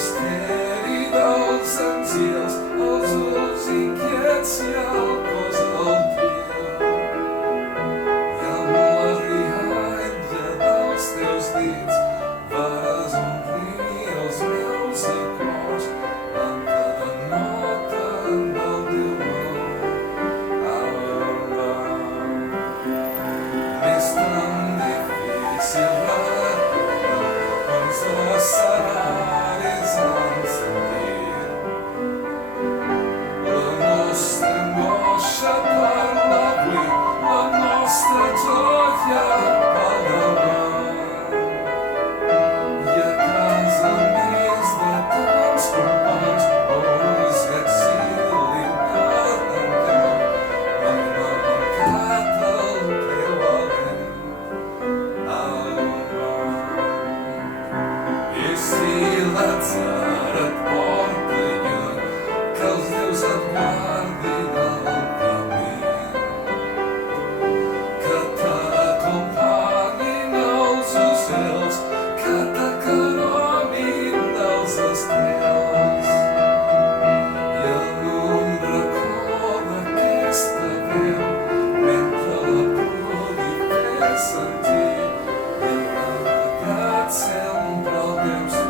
misteri dels encils, els ulls inquiets i el cos altiu. I amb la rialla dels teus dits vas omplir els meus acords amb cada nota del teu nom. Més tan difícil recordar quants escenaris han sentit. La nostra angoixa per l'avui, la nostra joia pel davant. I a casa més de tants companys, uns d'exili cada enteu, mai m'ha mancat el teu alent al mar. I si l'atzar et porta lluny, que els déus et guardin el camí, que t'acompanyin els ocells, que t'acaronin dels estels. I en un racó d'aquesta veu, mentre la pugui fer sentir, i amagat sempre el teu son.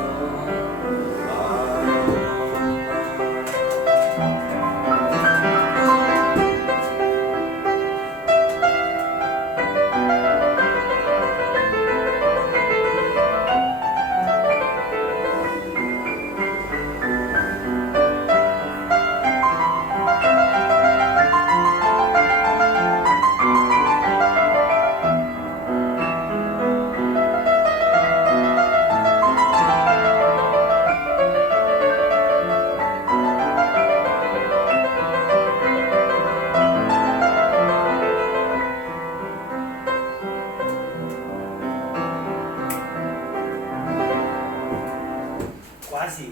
Quasi.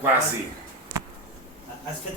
Quasi. Has fet